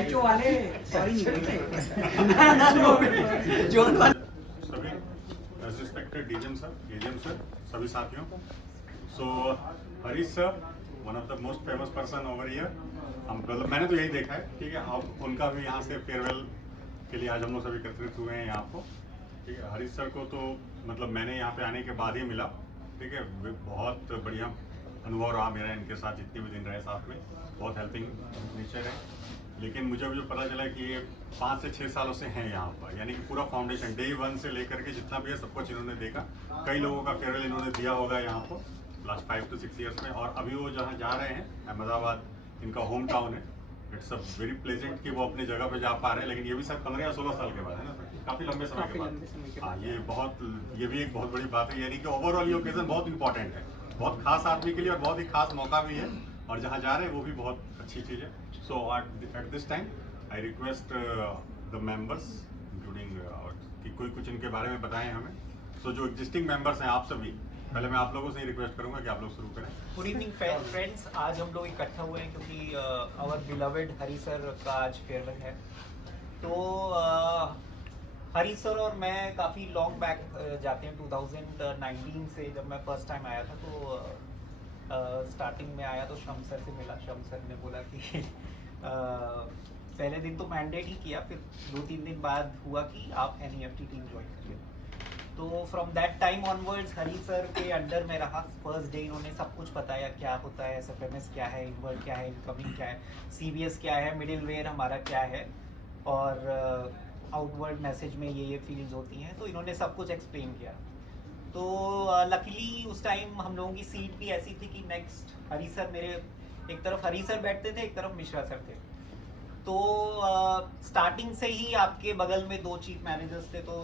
HO वाले sorry zone वाले सभी respected DGM sir, AGM sir, सभी साथियों। So Harish sir, one of the most famous person over here. मैंने तो यही देखा है, ठीक है। अब उनका भी यहाँ से फेयरवेल के लिए आज हम लोग सभी एकत्रित हुए हैं यहाँ को, ठीक है। हरीश सर को तो मतलब मैंने यहाँ पे आने के बाद ही मिला, ठीक है। बहुत बढ़िया अनुभव रहा मेरा इनके साथ, जितने भी दिन रहे साथ में, बहुत हेल्पिंग नेचर है। लेकिन मुझे जो पता चला कि ये 5 से 6 सालों से हैं यहाँ पर, यानी कि पूरा फाउंडेशन डे 1 से लेकर के जितना भी है सब कुछ इन्होंने देखा। कई लोगों का फेयरवेल इन्होंने दिया होगा यहाँ पर लास्ट 5 to 6 ईयर्स में। और अभी वो जहाँ जा रहे हैं अहमदाबाद, इनका होम टाउन है। इट्स अ वेरी प्लेजेंट कि वो अपनी जगह पे जा पा रहे हैं, लेकिन ये भी शायद 15 या 16 साल के बाद है ना, काफ़ी लंबे समय के बाद। हाँ, ये भी एक बहुत बड़ी बात है, यानी कि ओवरऑल ये ओकेजन बहुत इंपॉर्टेंट है, बहुत खास आदमी के लिए और बहुत ही खास मौका भी है। और जहाँ जा रहे हैं वो भी बहुत अच्छी चीज़ है। So at this time I request the members including कि कोई कुछ इनके बारे में बताएं हमें। सो जो एग्जिस्टिंग मेंबर्स हैं आप सभी, पहले मैं आप लोगों से ही रिक्वेस्ट करूंगा कि आप लोग शुरू करें। गुड इवनिंग फ्रेंड्स, आज हम लोग इकट्ठा हुए हैं क्योंकि आवर बिलवेड हरी सर का आज फेयरवेल है। तो हरी सर और मैं काफ़ी लॉन्ग बैक जाते हैं। 2019 से जब मैं फर्स्ट टाइम आया था तो स्टार्टिंग में आया तो शम सर से मिला। शम सर ने बोला कि पहले दिन तो मैंडेट ही किया, फिर 2-3 दिन बाद हुआ कि आप NEFT टीम ज्वाइन करिए। तो from that time onwards Hari sir के अंडर में रहा। फर्स्ट डे इन्होंने सब कुछ बताया, क्या होता है SFMS, क्या है इनवर्ड, क्या है इनकमिंग, क्या है CBS, क्या है मिडिल वेयर हमारा क्या है, और आउटवर्ड मैसेज में ये फील्ड्स होती हैं। तो इन्होंने सब कुछ एक्सप्लेन किया। तो लकीली उस टाइम हम लोगों की सीट भी ऐसी थी कि नेक्स्ट हरी सर, मेरे एक तरफ हरी सर बैठते थे, एक तरफ मिश्रा सर थे। तो स्टार्टिंग से ही आपके बगल में 2 चीफ मैनेजर्स थे। तो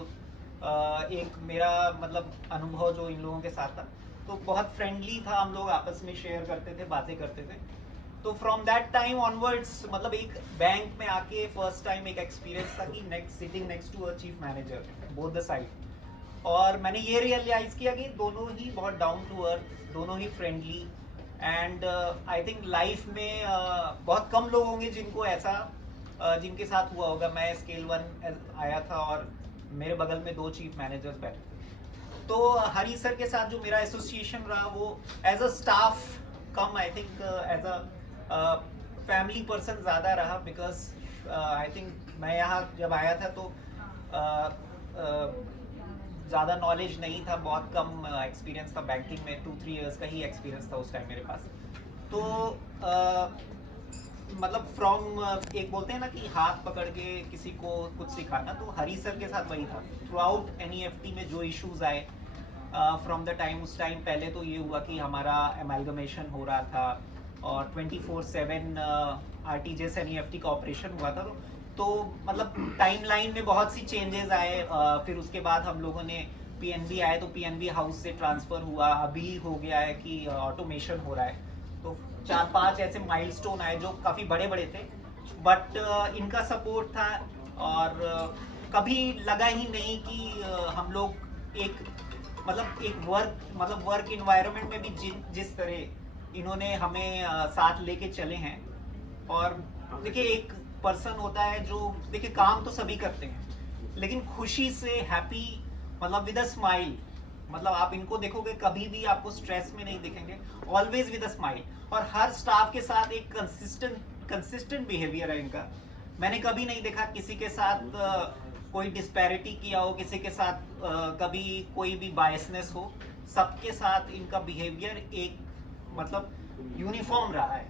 एक मेरा मतलब अनुभव जो इन लोगों के साथ था तो बहुत फ्रेंडली था, हम लोग आपस में शेयर करते थे, बातें करते थे। तो फ्रॉम दैट टाइम ऑनवर्ड्स मतलब एक बैंक में आके फर्स्ट टाइम एक एक्सपीरियंस था कि sitting next to a chief manager both the side. और मैंने ये रियलाइज किया कि दोनों ही बहुत डाउन टू अर्थ, दोनों ही friendly. And I think life में बहुत कम लोग होंगे जिनको ऐसा जिनके साथ हुआ होगा। मैं स्केल 1 आया था और मेरे बगल में 2 चीफ मैनेजर्स बैठे थे। तो हरी सर के साथ जो मेरा एसोसिएशन रहा वो एज अ स्टाफ कम, I think as a family person ज़्यादा रहा। बिकॉज आई थिंक मैं यहाँ जब आया था तो ज़्यादा नॉलेज नहीं था, बहुत कम एक्सपीरियंस था बैंकिंग में। 2-3 इयर्स का ही एक्सपीरियंस था उस टाइम मेरे पास। तो मतलब फ्रॉम एक बोलते हैं ना कि हाथ पकड़ के किसी को कुछ सिखाना, तो हरी सर के साथ वही था। थ्रू आउट NEFT में जो इश्यूज आए फ्रॉम द टाइम, उस टाइम पहले तो ये हुआ कि हमारा एमैल्गमेशन हो रहा था और 24/7 RTGS NEFT का ऑपरेशन हुआ था। तो मतलब टाइमलाइन में बहुत सी चेंजेस आए। फिर उसके बाद हम लोगों ने PNB आए तो PNB हाउस से ट्रांसफ़र हुआ। अभी हो गया है कि ऑटोमेशन हो रहा है। तो 4-5 ऐसे माइलस्टोन आए जो काफ़ी बड़े बड़े थे, बट इनका सपोर्ट था। और कभी लगा ही नहीं कि हम लोग एक वर्क इन्वायरमेंट में भी जिस तरह इन्होंने हमें साथ लेके चले हैं। और देखिए एक पर्सन होता है जो, देखिए काम तो सभी करते हैं लेकिन खुशी से हैप्पी, मतलब विद अ स्माइल। मतलब आप इनको देखोगे कभी भी आपको स्ट्रेस में नहीं दिखेंगे, ऑलवेज विद अ स्माइल। और हर स्टाफ के साथ एक कंसिस्टेंट बिहेवियर है इनका। मैंने कभी नहीं देखा किसी के साथ कोई डिस्पैरिटी किया हो, किसी के साथ कभी कोई भी बायसनेस हो। सबके साथ इनका बिहेवियर एक मतलब यूनिफॉर्म रहा है।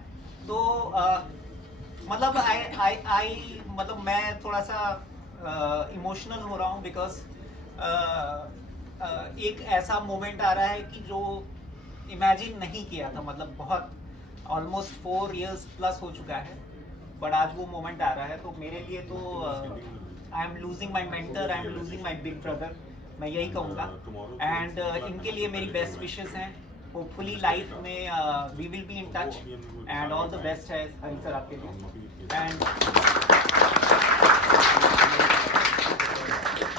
तो मतलब मतलब मैं थोड़ा सा इमोशनल हो रहा हूँ बिकॉज एक ऐसा मोमेंट आ रहा है कि जो इमेजिन नहीं किया था। मतलब बहुत ऑलमोस्ट 4 इयर्स प्लस हो चुका है, बट आज वो मोमेंट आ रहा है। तो मेरे लिए तो I am losing my mentor, I am losing my big brother, मैं यही कहूँगा। एंड इनके लिए मेरी बेस्ट विशेस हैं। होपफुली लाइफ में we will be in touch and all the best है हरी सर आपके लिए। And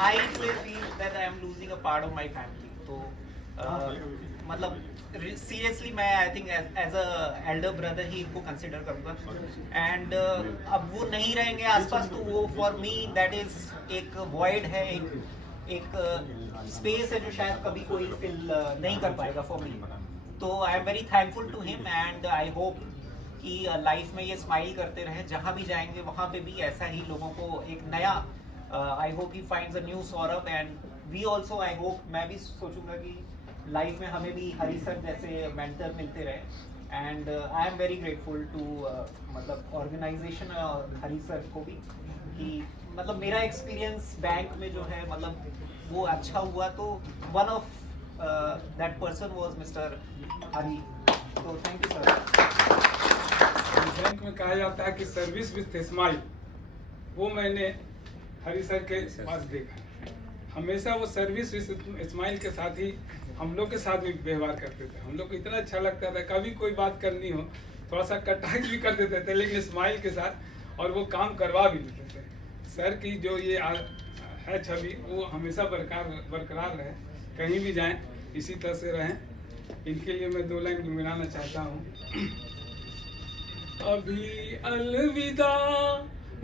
I feel that I am losing a part of my family. तो मतलब सीरियसली मैं I think as a elder brother ही इनको consider करूंगा एंड अब वो नहीं रहेंगे आसपास तो वो फॉर मी दैट इज एक वॉइड है, एक स्पेस है जो शायद कभी कोई फिल नहीं कर पाएगा फॉर मी। तो I am very thankful to him and I hope कि लाइफ में ये स्माइल करते रहे, जहाँ भी जाएंगे वहाँ पे भी ऐसा ही लोगों को एक नया I hope he finds a new Saurabh and we also I hope, मैं भी सोचूंगा कि लाइफ में हमें भी हरी सर जैसे मेंटर मिलते रहे and I am very grateful to मतलब ऑर्गेनाइजेशन हरी सर को भी कि मतलब मेरा एक्सपीरियंस बैंक में जो है मतलब वो अच्छा हुआ, तो one of that person was mister Hari, तो थैंक यू सर। बैंक में कहा जाता है कि सर्विस विथ स्माइल, वो मैंने हरी सर के पास देखा। हमेशा वो सर्विस विथ स्माइल के साथ ही हम लोग के साथ भी व्यवहार करते थे। हम लोग को इतना अच्छा लगता था, कभी कोई बात करनी हो थोड़ा सा कटाक्ष भी कर देते थे लेकिन स्माइल के साथ, और वो काम करवा भी देते थे। सर की जो ये है छवि वो हमेशा बरकरार रहे, कहीं भी जाएं इसी तरह से रहें। इनके लिए मैं 2 लाइन गुनगुनाना चाहता हूँ। अभी अलविदा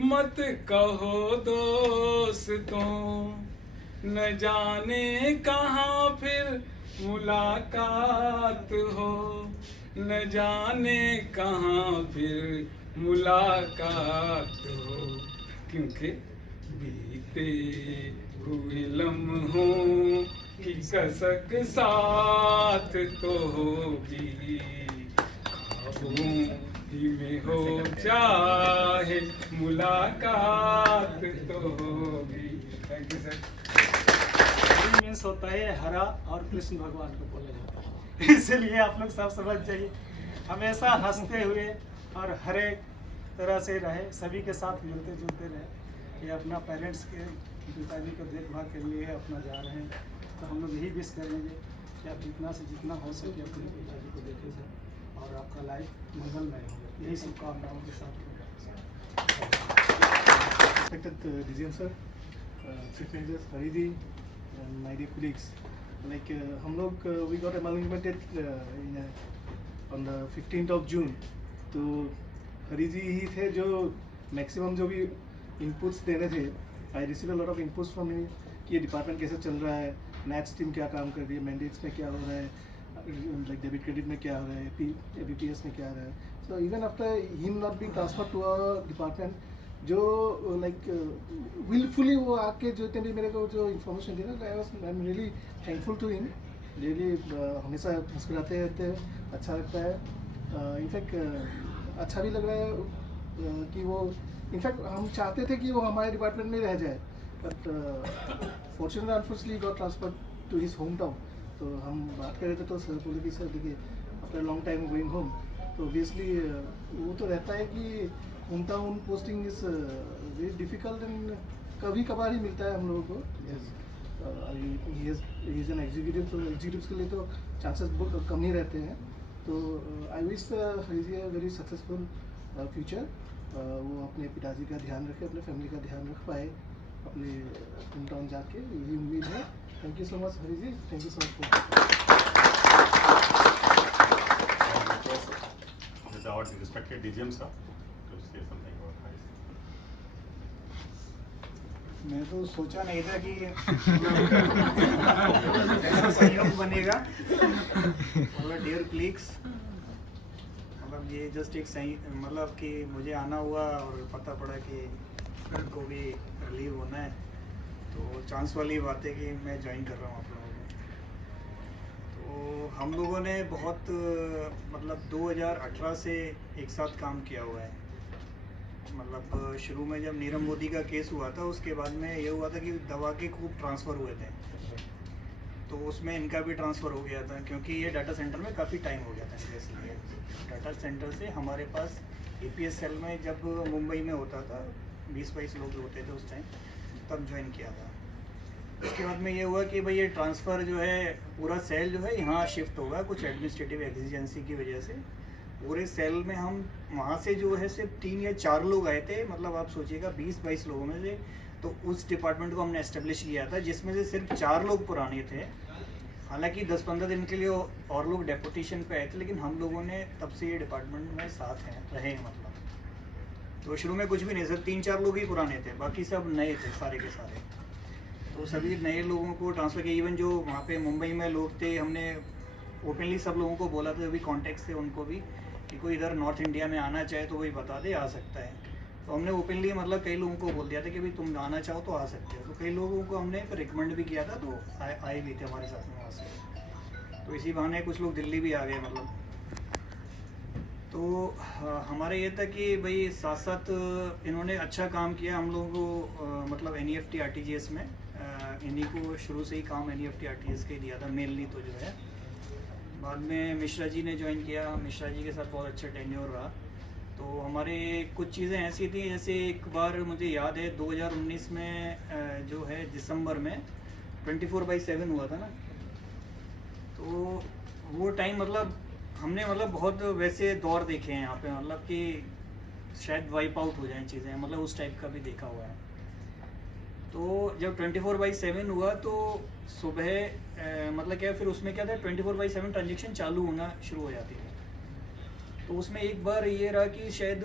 मत कहो दोस्तों, न जाने कहाँ फिर मुलाकात हो, न जाने कहाँ फिर मुलाकात हो, क्योंकि बीते हुए लम्हों की कसक साथ तो होगी, ख्वाबों ही में हो चाहे मुलाकात तो होगी। Thank you sir. मीन्स होता है हरा और कृष्ण भगवान को बोला जाता है, इसलिए आप लोग सब समझ जाइए। हमेशा हंसते हुए और हर एक तरह से रहे, सभी के साथ मिलते जुलते रहे। ये अपना पेरेंट्स के पिताजी को देखभाल के लिए अपना जा रहे हैं, तो हम लोग यही विश करेंगे कि आप जितना से जितना हो सके अपने पिताजी को देखें सर, और आपका लाइफ मंगलमय हो। यही शुभकामनाओं के साथ Respected DGM sir, chief managers, Hari ji, and my dear colleagues, like हम लोग we got amalgamated on the 15th of June, तो हरी जी ही थे जो मैक्सिमम जो भी इनपुट्स दे रहे थे। I receive a lot of inputs from him कि ये डिपार्टमेंट कैसे चल रहा है, नेट्स टीम क्या काम कर रही है, मैंडेट्स में क्या हो रहा है, लाइक डेबिट क्रेडिट में क्या हो रहा है, बीपीएस में क्या हो रहा है। So even after him not being transfer to our department, जो लाइक विलफुली वो आके जो भी मेरे को जो इन्फॉर्मेशन दिया, I am really thankful to him. Really हमेशा मुस्कुराते रहते हैं, अच्छा लगता है। इनफैक्ट अच्छा भी लग रहा है कि वो, इनफैक्ट हम चाहते थे कि वो हमारे डिपार्टमेंट में रह जाए, but fortunately unfortunately got transfer to his home town. तो हम बात कर रहे थे तो सर बोले कि सर देखिए after long time going home, तो ऑब्वियसली वो तो रहता है कि home town posting is very difficult and कभी कभार ही मिलता है हम लोगों को। ही इज़ एन एग्जीक्यूटिव, तो एग्जीक्यूटिव्स के लिए तो चांसेस बहुत कम ही रहते हैं। तो I wish Hari a very successful future. वो अपने पिताजी का ध्यान रखे, अपने फैमिली का ध्यान रख पाए अपने होम टाउन जाके, यही उम्मीद है। Thank you so much Hari ji, thank you so much. Our respected DGM sir to say something about Hari sir. मैं तो सोचा नहीं था कि ऐसा सहयोग बनेगा। मतलब डियर कलीग्स, मतलब ये जस्ट एक सही, मतलब कि मुझे आना हुआ और पता पड़ा कि कल को भी रिलीव होना है, तो चांस वाली बात है कि मैं ज्वाइन कर रहा हूँ आप लोगों को। तो हम लोगों ने बहुत मतलब 2018 से एक साथ काम किया हुआ है। मतलब शुरू में जब नीरव मोदी का केस हुआ था, उसके बाद में ये हुआ था कि दवा के खूब ट्रांसफ़र हुए थे, तो उसमें इनका भी ट्रांसफ़र हो गया था, क्योंकि ये डाटा सेंटर में काफ़ी टाइम हो गया था इनके। इसलिए डाटा सेंटर से हमारे पास APS सेल में जब मुंबई में होता था 20-22 लोग होते थे उस टाइम, तब ज्वाइन किया था। उसके बाद में ये हुआ कि भाई ये ट्रांसफ़र जो है, पूरा सेल जो है यहाँ शिफ्ट होगा कुछ एडमिनिस्ट्रेटिव एग्जिजेंसी की वजह से। पूरे सेल में हम वहाँ से जो है सिर्फ 3 या 4 लोग आए थे, मतलब आप सोचिएगा 20-22 लोगों में से। तो उस डिपार्टमेंट को हमने एस्टेब्लिश किया था जिसमें से सिर्फ 4 लोग पुराने थे। हालांकि 10-15 दिन के लिए और लोग डेपुटेशन पे आए थे, लेकिन हम लोगों ने तब से ये डिपार्टमेंट में साथ हैं रहे हैं मतलब। तो शुरू में कुछ भी नहीं, सिर्फ 3-4 लोग ही पुराने थे, बाकी सब नए थे सारे के सारे। तो सभी नए लोगों को ट्रांसफ़र किया। इवन जो वहाँ पे मुंबई में लोग थे, हमने ओपनली सब लोगों को बोला था, जो भी कॉन्टेक्ट्स थे उनको भी, कि कोई इधर नॉर्थ इंडिया में आना चाहे तो वही बता दे, आ सकता है। तो हमने ओपनली मतलब कई लोगों को बोल दिया था कि भाई तुम आना चाहो तो आ सकते हो। तो कई लोगों को हमने फिर रिकमेंड भी किया था, तो आए भी थे हमारे साथ में वहाँ से। तो इसी बहाने कुछ लोग दिल्ली भी आ गए मतलब। तो हमारा ये था कि भाई साथ साथ इन्होंने अच्छा काम किया हम लोगों को, मतलब NEFT RTGS में इन्हीं को शुरू से ही काम NEFT RTGS के दिया था मेनली। तो जो है बाद में मिश्रा जी ने ज्वाइन किया, मिश्रा जी के साथ बहुत अच्छा टेन्योर रहा। तो हमारे कुछ चीज़ें ऐसी थी, जैसे एक बार मुझे याद है 2019 में जो है दिसंबर में 24/7 हुआ था ना। तो वो टाइम मतलब हमने मतलब बहुत वैसे दौर देखे हैं यहाँ पे, मतलब कि शायद वाइप आउट हो जाएं चीज़ें, मतलब उस टाइप का भी देखा हुआ है। तो जब 24/7 हुआ तो सुबह मतलब क्या, फिर उसमें क्या था 24/7 ट्रांजेक्शन चालू होना शुरू हो जाती थी। तो उसमें एक बार ये रहा कि शायद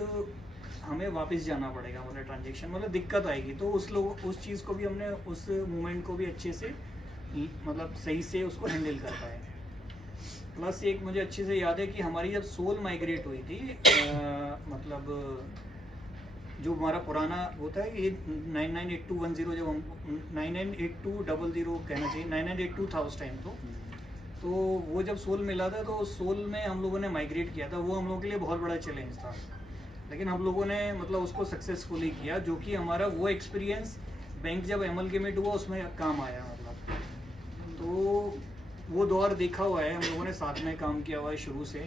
हमें वापस जाना पड़ेगा, मतलब ट्रांजेक्शन मतलब दिक्कत आएगी। तो उस चीज़ को भी हमने, उस मोमेंट को भी अच्छे से मतलब सही से उसको हैंडल कर पाए। प्लस एक मुझे अच्छे से याद है कि हमारी जब सोल माइग्रेट हुई थी, मतलब जो हमारा पुराना होता है ये 998210, जब हम 998200 कहना चाहिए, 9982 था उस टाइम। तो वो जब सोल मिला था तो सोल में हम लोगों ने माइग्रेट किया था। वो हम लोगों के लिए बहुत बड़ा चैलेंज था, लेकिन हम लोगों ने मतलब उसको सक्सेसफुली किया, जो कि हमारा वो एक्सपीरियंस बैंक जब एमलगेमेट हुआ उसमें काम आया मतलब। तो वो दौर देखा हुआ है, हम लोगों ने साथ में काम किया हुआ है शुरू से।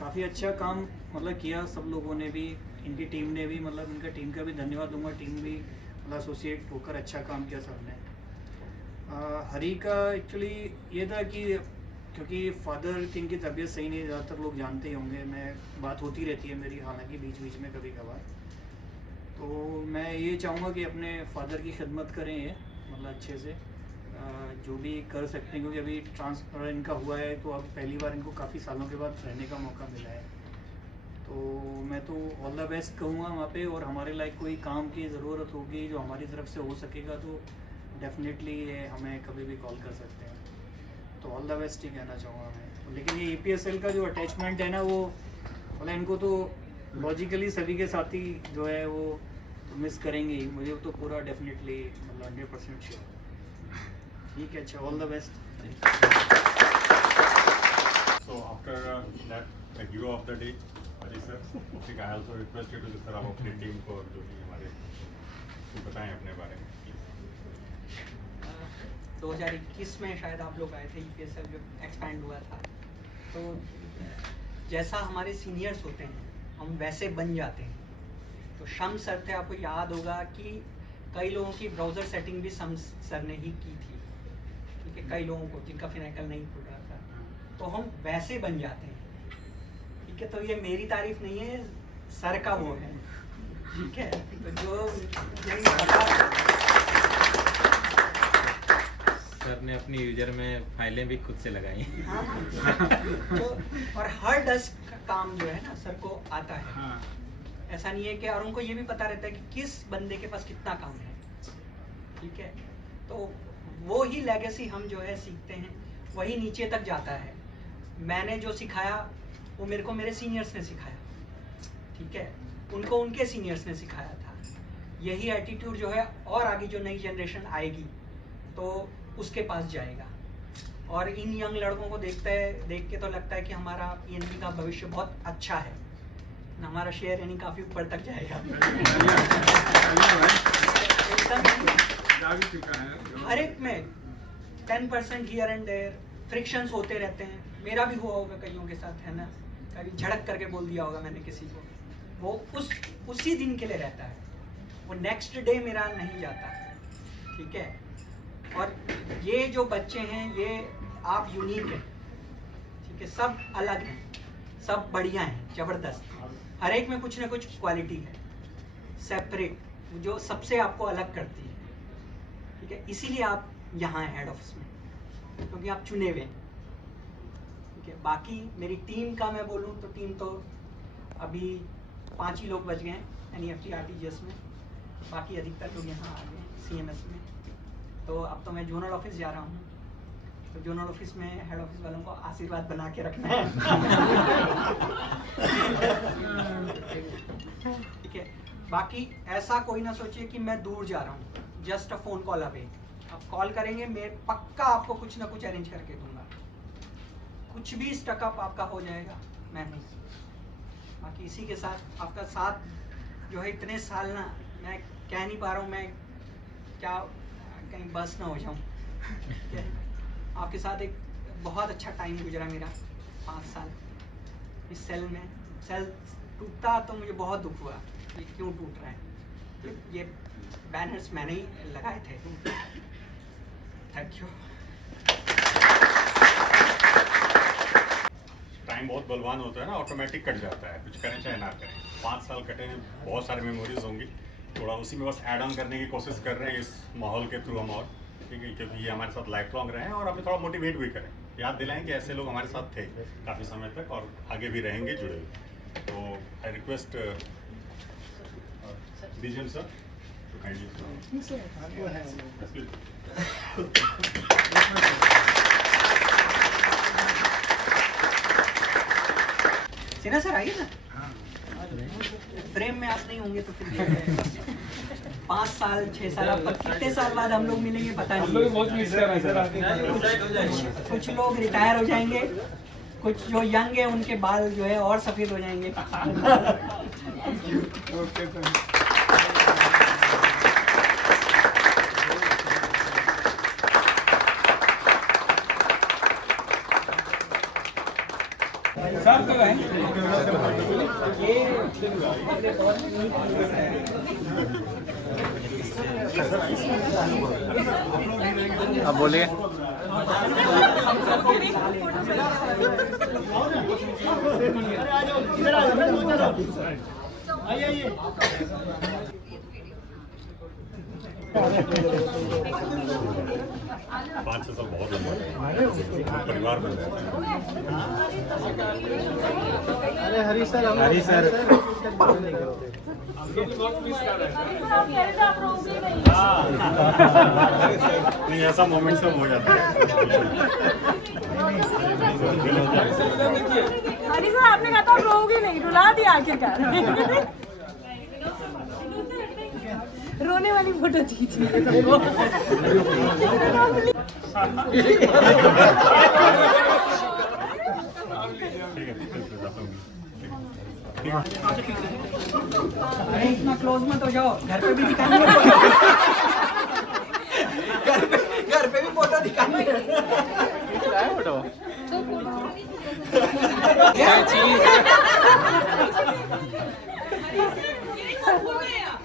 काफ़ी अच्छा काम मतलब किया सब लोगों ने भी, इनकी टीम ने भी, मतलब इनका टीम का भी धन्यवाद दूंगा। टीम भी मतलब एसोसिएट होकर अच्छा काम किया सबने। हरी का एक्चुअली ये था कि क्योंकि फादर की इनकी तबीयत सही नहीं, ज़्यादातर लोग जानते ही होंगे, मैं बात होती रहती है मेरी हालांकि बीच बीच में कभी कभार। तो मैं ये चाहूँगा कि अपने फादर की खिदमत करें ये, मतलब अच्छे से जो भी कर सकते हैं, क्योंकि अभी ट्रांसफ़र इनका हुआ है तो अब पहली बार इनको काफ़ी सालों के बाद रहने का मौका मिला है। तो मैं तो ऑल द बेस्ट कहूँगा वहाँ पे, और हमारे लायक कोई काम की ज़रूरत होगी जो हमारी तरफ से हो सकेगा तो डेफिनेटली हमें कभी भी कॉल कर सकते हैं। तो ऑल द बेस्ट ही कहना चाहूँगा मैं। लेकिन ये EPSL का जो अटैचमेंट है ना, वो मतलब इनको तो लॉजिकली सभी के साथ ही जो है वो मिस करेंगे ही, मुझे तो पूरा डेफिनेटली मतलब 100% श्योर। ठीक है, अच्छा, all the best. So after that, the hero of the day, Hari sir, ठीक है, I also request you to sir आप अपनी टीम को जो भी हमारे को बताएं अपने बारे में। 2021 में शायद आप लोग आए थे, EPSL जो एक्सपैंड हुआ था। तो जैसा हमारे सीनियर्स होते हैं हम वैसे बन जाते हैं। तो शम्स सर थे, आपको याद होगा कि कई लोगों की ब्राउज़र सेटिंग भी शम्स सर ने ही की थी, ठीक है, कई लोगों को जिनका फिनाइकल नहीं खुल रहा था, तो हम वैसे बन जाते हैं, ठीक है। तो ये मेरी तारीफ नहीं है, सर का वो है, ठीक है। तो जो सर ने अपनी यूजर में फाइलें भी खुद से लगाई। हाँ, तो और हर डस्क का काम जो है ना सर को आता है। हाँ। ऐसा नहीं है कि, और उनको ये भी पता रहता है कि किस बंदे के पास कितना काम है, ठीक है। तो वो ही लेगेसी हम जो है सीखते हैं, वही नीचे तक जाता है। मैंने जो सिखाया वो मेरे को मेरे सीनियर्स ने सिखाया, ठीक है, उनको उनके सीनियर्स ने सिखाया था। यही एटीट्यूड जो है और आगे जो नई जनरेशन आएगी तो उसके पास जाएगा। और इन यंग लड़कों को देख के तो लगता है कि हमारा PNB का भविष्य बहुत अच्छा है, हमारा शेयर यानी काफ़ी ऊपर तक जाएगा। हर एक में 10% हियर एंड देयर फ्रिक्शंस होते रहते हैं। मेरा भी हुआ होगा कईयों के साथ, है ना, कभी झड़क करके बोल दिया होगा मैंने किसी को, वो उसी दिन के लिए रहता है, वो नेक्स्ट डे मेरा नहीं जाता, ठीक है। और ये जो बच्चे हैं ये आप यूनिक हैं, ठीक है, सब अलग हैं, सब बढ़िया हैं, ज़बरदस्त। हर एक में कुछ ना कुछ क्वालिटी है सेपरेट, जो सबसे आपको अलग करती है, ठीक है। इसीलिए आप यहाँ हैं हेड ऑफिस में, क्योंकि आप चुने हुए हैं। ठीक है, बाकी मेरी टीम का मैं बोलूँ तो टीम तो अभी 5 ही लोग बच गए हैं NEFT RTGS में, बाकी अधिकतर लोग यहाँ आ गए हैं CMS में। तो अब तो मैं जोनल ऑफिस जा रहा हूँ, तो जोनल ऑफिस में हेड ऑफिस वालों को आशीर्वाद बना के रखना है। ठीक है, बाकी ऐसा कोई ना सोचिए कि मैं दूर जा रहा हूँ, just a phone call away. आप कॉल करेंगे, मैं पक्का आपको कुछ ना कुछ अरेंज करके दूंगा, कुछ भी स्टकअप आपका हो जाएगा मैं नहीं। बाकी इसी के साथ आपका साथ जो है इतने साल ना, मैं कह नहीं पा रहा हूँ मैं क्या, कहीं बस ना हो जाऊँ। ठीक है, आपके साथ एक बहुत अच्छा टाइम गुजरा मेरा 5 साल इस सेल में। सेल टूटा तो मुझे बहुत दुख हुआ, ये क्यों टूट रहा है। ये बैनर्स मैंने ही लगाए थे। Thank you. टाइम बहुत बलवान होता है ना, ऑटोमेटिक कट जाता है, कुछ करें चाहे ना करें। 5 साल कटे हैं, बहुत सारी मेमोरीज होंगी, थोड़ा उसी में बस ऐड ऑन करने की कोशिश कर रहे हैं इस माहौल के थ्रू हम। और ठीक है, क्योंकि ये हमारे साथ लाइफ लॉन्ग रहे हैं और हमें थोड़ा मोटिवेट भी करें, याद दिलाएं कि ऐसे लोग हमारे साथ थे काफ़ी समय तक और आगे भी रहेंगे जुड़े हुए। तो I request DGM sir to kindly Sinha sir आइए ना। प्रेम में आप नहीं होंगे तो फिर 5 साल 6 साल, अब कितने साल बाद हम लोग मिलेंगे पता हम लोग नहीं। बहुत मिस कर रहे हैं सर। कुछ लोग रिटायर हो जाएंगे, कुछ जो यंग है उनके बाल जो है और सफेद हो जाएंगे। Okay sir. साथ तो रहें। अब बोलिए। पाँच छः साल बहुत लंबा परिवार बन जाता है। अरे हरी सर बहुत मिस कर रहे हैं। नहीं, ऐसा मोमेंट सब हो जाता है। अरे सर आपने कहा था आप रोओगे नहीं, रुला दिया आखिरकार। रोने वाली फोटो खींची। अरे इतना क्लोज मत हो जाओ, घर पे भी दिखाएंगे। घर पे भी फोटो दिखाएंगे।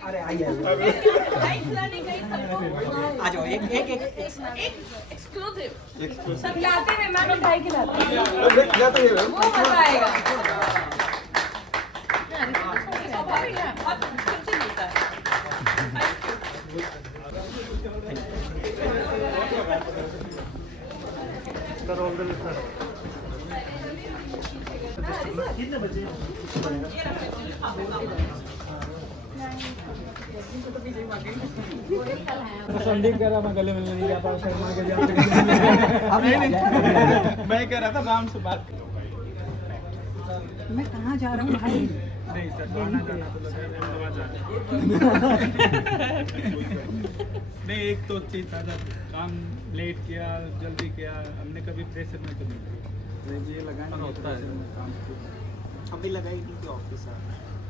अरे आइए आ जाओ, एक एक्सक्लूसिव सब खिलाते हैं, मैं मिठाई खिलाती हूँ, वो मजा आएगा। कितने बजे? संदीप कह रहा मैं गले मिलने नहीं जा पा शर्मा के मैं कह रहा था राम से बात। मैं कहाँ जा रहा हूँ भाई? नहीं सर, जाना तो अहमदाबाद जाना। नहीं, एक तो चीज था सर, काम लेट किया, जल्दी किया, हमने कभी प्रेशर में तो नहीं किया। ये लगाना होता है काम। अभी लगाई थी ऑफिस है।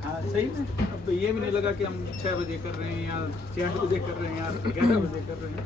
हाँ सही है। अब ये भी नहीं लगा कि हम 6 बजे कर रहे हैं या 8 बजे कर रहे हैं या 11 बजे कर रहे हैं।